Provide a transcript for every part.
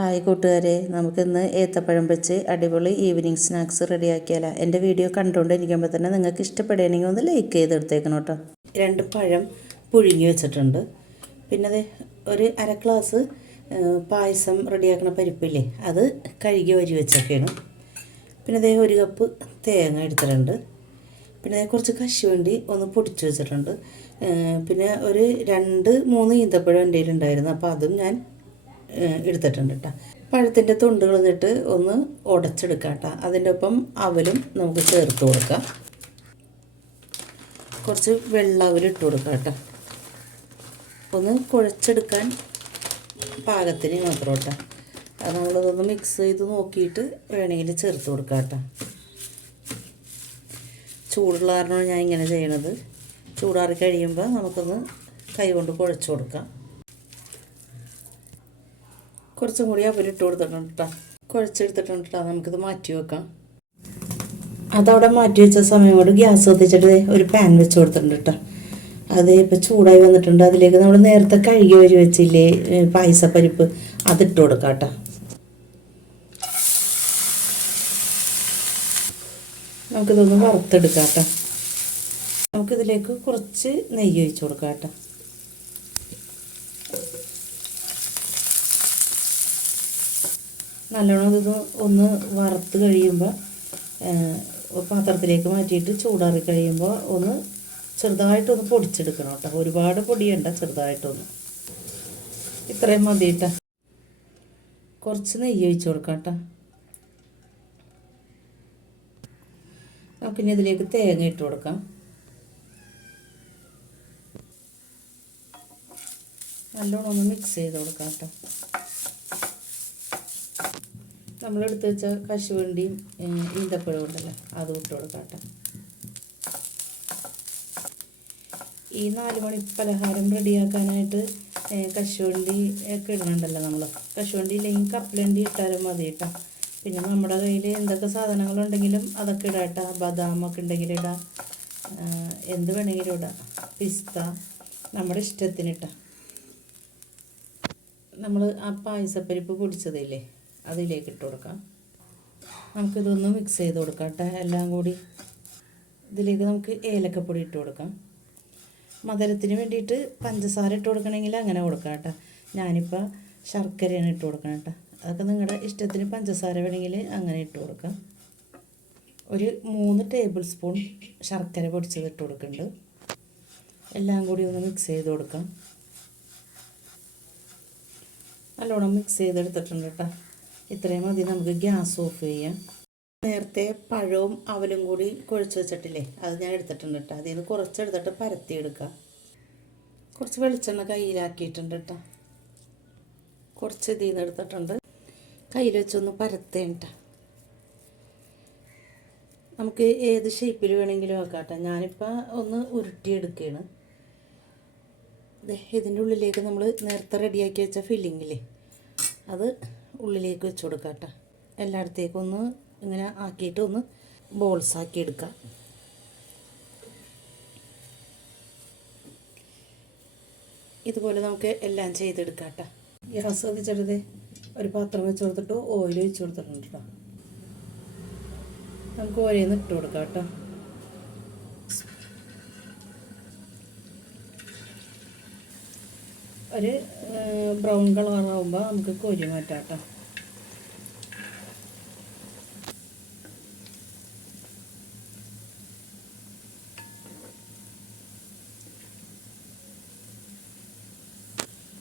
Hi കൂട്ടുകാരെ, നമുക്കിന്ന് ഏത്തപ്പഴം വെച്ച് അടിപൊളി ഈവനിങ് സ്നാക്സ് റെഡിയാക്കിയാലോ. എൻ്റെ വീഡിയോ കണ്ടുകൊണ്ടിരിക്കുമ്പോൾ തന്നെ നിങ്ങൾക്ക് ഇഷ്ടപ്പെടുകയാണെങ്കിൽ ഒന്ന് ലൈക്ക് ചെയ്തെടുത്തേക്കണം കേട്ടോ. 2 പഴം പുഴുങ്ങി വെച്ചിട്ടുണ്ട്. പിന്നെ അത് ഒരു അര ഗ്ലാസ് പായസം റെഡിയാക്കുന്ന പരിപ്പില്ലേ, അത് കഴുകി വരി വെച്ചൊക്കെയാണ്. പിന്നെ അതേ 1 കപ്പ് തേങ്ങ എടുത്തിട്ടുണ്ട്. പിന്നെ കുറച്ച് കശുവണ്ടി ഒന്ന് പൊടിച്ച് വെച്ചിട്ടുണ്ട്. പിന്നെ ഒരു 2-3 ഈന്തപ്പഴം എൻ്റെ കയ്യിലുണ്ടായിരുന്നു, അപ്പോൾ അതും ഞാൻ എടുത്തിട്ടുണ്ട് കേട്ടോ. പഴത്തിൻ്റെ തൊണ്ട് കളഞ്ഞിട്ട് ഒന്ന് ഉടച്ചെടുക്കാം കേട്ടോ. അതിൻ്റെ ഒപ്പം അവലും നമുക്ക് ചേർത്ത് കൊടുക്കാം. കുറച്ച് വെള്ള അവലിട്ട് കൊടുക്കാം കേട്ടോ. ഒന്ന് കുഴച്ചെടുക്കാൻ പാകത്തിന് മാത്രം കേട്ടോ. അത് നമ്മളതൊന്ന് മിക്സ് ചെയ്ത് നോക്കിയിട്ട് വേണമെങ്കിൽ ചേർത്ത് കൊടുക്കാം കേട്ടോ. ചൂടുള്ള കാരണമാണ് ഞാൻ ഇങ്ങനെ ചെയ്യണത്. ചൂടാറി കഴിയുമ്പോൾ നമുക്കൊന്ന് കൈ കൊണ്ട് കുഴച്ച് കൊടുക്കാം. കുറച്ചും കൂടി അവലിട്ട് കൊടുത്തിട്ടുണ്ട് കേട്ടോ. കുഴച്ചെടുത്തിട്ടുണ്ട് കേട്ടോ. നമുക്കിത് മാറ്റി വെക്കാം. അതവിടെ മാറ്റി വെച്ച സമയം കൊണ്ട് ഗ്യാസ് കത്തിച്ചിട്ട് ഒരു പാൻ വെച്ച് കൊടുത്തിട്ടുണ്ട് കേട്ടോ. അത് ഇപ്പോൾ ചൂടായി വന്നിട്ടുണ്ട്. അതിലേക്ക് നമ്മൾ നേരത്തെ കഴുകി വരി വെച്ചില്ലേ പായസപ്പരിപ്പ്, അതിട്ട് കൊടുക്കാം കേട്ടോ. നമുക്കിതൊന്ന് വറുത്തെടുക്കാം കേട്ടോ. നമുക്കിതിലേക്ക് കുറച്ച് നെയ്യ് ഒഴിച്ച് കൊടുക്കാം കേട്ടോ. നല്ലോണം ഇത് ഒന്ന് വറുത്ത് കഴിയുമ്പോൾ പാത്രത്തിലേക്ക് മാറ്റിയിട്ട് ചൂടാറി കഴിയുമ്പോൾ ഒന്ന് ചെറുതായിട്ടൊന്ന് പൊടിച്ചെടുക്കണം കേട്ടോ. ഒരുപാട് പൊടിയണ്ട, ചെറുതായിട്ടൊന്ന്. ഇത്രയും മതി കേട്ടോ. കുറച്ച് നെയ്യ് ഒഴിച്ച് കൊടുക്കാം കേട്ടോ. നമുക്കിനി ഇതിലേക്ക് തേങ്ങ ഇട്ട് കൊടുക്കാം. നല്ലോണം ഒന്ന് മിക്സ് ചെയ്ത് കൊടുക്കാം കേട്ടോ. നമ്മളെടുത്ത് വെച്ച കശുവണ്ടിയും ഈന്തപ്പഴവും ഉണ്ടല്ലോ, അതും ഇട്ട് കൊടുക്കാം കേട്ടോ. ഈ 4 മണി പലഹാരം റെഡിയാക്കാനായിട്ട് കശുവണ്ടി ഒക്കെ ഇടണുണ്ടല്ലോ നമ്മൾ. കശുവണ്ടി ഇല്ലെങ്കിൽ കപ്പലണ്ടി ഇട്ടാലും മതി കേട്ടോ. പിന്നെ നമ്മുടെ കയ്യിൽ എന്തൊക്കെ സാധനങ്ങളുണ്ടെങ്കിലും അതൊക്കെ ഇടാം കേട്ടോ. ബദാമൊക്കെ ഉണ്ടെങ്കിൽ ഇടാം, എന്ത് വേണമെങ്കിലും ഇടാം. പിസ്ത നമ്മുടെ ഇഷ്ടത്തിന് ഇട്ടാം. നമ്മൾ ആ പായസപ്പരിപ്പ് പൊടിച്ചതില്ലേ, അതിലേക്ക് ഇട്ട് കൊടുക്കാം. നമുക്കിതൊന്ന് മിക്സ് ചെയ്ത് കൊടുക്കാം കേട്ടോ. എല്ലാം കൂടി ഇതിലേക്ക് നമുക്ക് ഏലക്കപ്പൊടി ഇട്ട് കൊടുക്കാം. മധുരത്തിന് വേണ്ടിയിട്ട് പഞ്ചസാര ഇട്ട് കൊടുക്കണമെങ്കിൽ അങ്ങനെ കൊടുക്കാം കേട്ടോ. ഞാനിപ്പോൾ ശർക്കരയാണ് ഇട്ട് കൊടുക്കണം കേട്ടോ. അതൊക്കെ നിങ്ങളുടെ ഇഷ്ടത്തിന് പഞ്ചസാര വേണമെങ്കിൽ അങ്ങനെ ഇട്ട് കൊടുക്കാം. ഒരു 3 ടേബിൾ സ്പൂൺ ശർക്കര പൊടിച്ചത് ഇട്ട് കൊടുക്കുന്നുണ്ട്. എല്ലാം കൂടി ഒന്ന് മിക്സ് ചെയ്ത് കൊടുക്കാം. നല്ലോണം മിക്സ് ചെയ്തെടുത്തിട്ടുണ്ട് കേട്ടോ. ഇത്രയും മതി. നമുക്ക് ഗ്യാസ് ഓഫ് ചെയ്യാം. നേരത്തെ പഴവും അവലും കൂടി കുഴച്ച് വെച്ചിട്ടില്ലേ, അത് ഞാൻ എടുത്തിട്ടുണ്ട് കേട്ടോ. അതിൽ നിന്ന് കുറച്ചെടുത്തിട്ട് പരത്തിയെടുക്കാം. കുറച്ച് വെളിച്ചെണ്ണ കയ്യിലാക്കിയിട്ടുണ്ട് കേട്ടോ. കുറച്ച് ഇതിൽ നിന്ന് എടുത്തിട്ടുണ്ട്. കയ്യിൽ വെച്ചൊന്ന് പരത്തേണ്ട. നമുക്ക് ഏത് ഷേപ്പിൽ വേണമെങ്കിലും ആക്കാം കേട്ടോ. ഞാനിപ്പോൾ ഒന്ന് ഉരുട്ടിയെടുക്കുകയാണ്. ഇതിൻ്റെ ഉള്ളിലേക്ക് നമ്മൾ നേരത്തെ റെഡിയാക്കി വെച്ച ഫില്ലിങ്ങില്ലേ, അത് ഉള്ളിലേക്ക് വെച്ച് കൊടുക്കാം കേട്ടോ. എല്ലായിടത്തേക്കും ഒന്ന് ഇങ്ങനെ ആക്കിയിട്ട് ഒന്ന് ബോൾസ് ആക്കി എടുക്കാം. ഇതുപോലെ നമുക്ക് എല്ലാം ചെയ്തെടുക്കാം കേട്ടോ. ഗ്യാസ് കത്തിച്ചിട്ട് ഒരു പാത്രം വെച്ച് കൊടുത്തിട്ട് ഓയിൽ ഒഴിച്ച് കൊടുത്തിട്ടുണ്ട് കേട്ടോ. നമുക്ക് ഓരോന്ന് ഇട്ട് കൊടുക്കാം കേട്ടോ. ഒരു ബ്രൗൺ കളറാകുമ്പോൾ നമുക്ക് കോരി മാറ്റാം കേട്ടോ.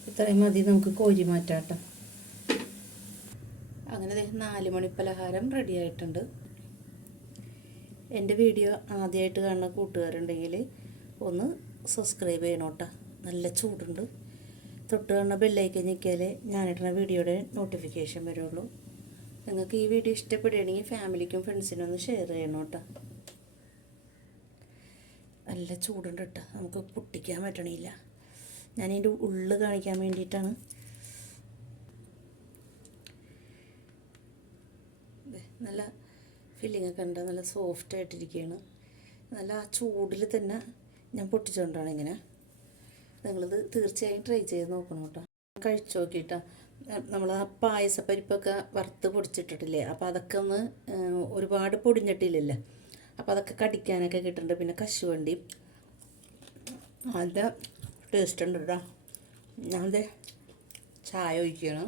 ഇത്രയും മതി, നമുക്ക് കോരി മാറ്റാം കേട്ടോ. അങ്ങനെ 4 മണി പലഹാരം റെഡി ആയിട്ടുണ്ട്. എൻ്റെ വീഡിയോ ആദ്യമായിട്ട് കാണുന്ന കൂട്ടുകാരുണ്ടെങ്കിൽ ഒന്ന് സബ്സ്ക്രൈബ് ചെയ്യണം കേട്ടോ. നല്ല ചൂടുണ്ട്. തൊട്ട് കാണുന്ന ബെല്ലൈക്കൻ ഞെക്കിയാലേ ഞാനിടുന്ന വീഡിയോയുടെ നോട്ടിഫിക്കേഷൻ വരുള്ളൂ. നിങ്ങൾക്ക് ഈ വീഡിയോ ഇഷ്ടപ്പെടുകയാണെങ്കിൽ ഫാമിലിക്കും ഫ്രണ്ട്സിനും ഒന്ന് ഷെയർ ചെയ്യണം കേട്ടോ. നല്ല ചൂടുണ്ട് കേട്ടോ. നമുക്ക് പൊട്ടിക്കാൻ പറ്റണില്ല. ഞാനതിൻ്റെ ഉള്ളിൽ കാണിക്കാൻ വേണ്ടിയിട്ടാണ്. നല്ല ഫില്ലിങ്ങൊക്കെ ഉണ്ട്. നല്ല സോഫ്റ്റ് ആയിട്ടിരിക്കുകയാണ്. നല്ല ആ ചൂടിൽ തന്നെ ഞാൻ പൊട്ടിച്ചുകൊണ്ടാണ് ഇങ്ങനെ. നിങ്ങളിത് തീർച്ചയായും ട്രൈ ചെയ്ത് നോക്കണം കേട്ടോ. കഴിച്ചു നോക്കിയിട്ടാ നമ്മൾ ആ പായസപ്പരിപ്പൊക്കെ വറുത്ത് പൊടിച്ചിട്ടിട്ടില്ലേ, അപ്പോൾ അതൊക്കെ ഒന്ന് ഒരുപാട് പൊടിഞ്ഞിട്ടില്ലല്ലോ, അപ്പോൾ അതൊക്കെ കടിക്കാനൊക്കെ കിട്ടുന്നുണ്ട്. പിന്നെ കശുവണ്ടി നല്ല ടേസ്റ്റ് ഉണ്ട് കേട്ടോ. ഞാൻ ചായ ഒഴിക്കണം.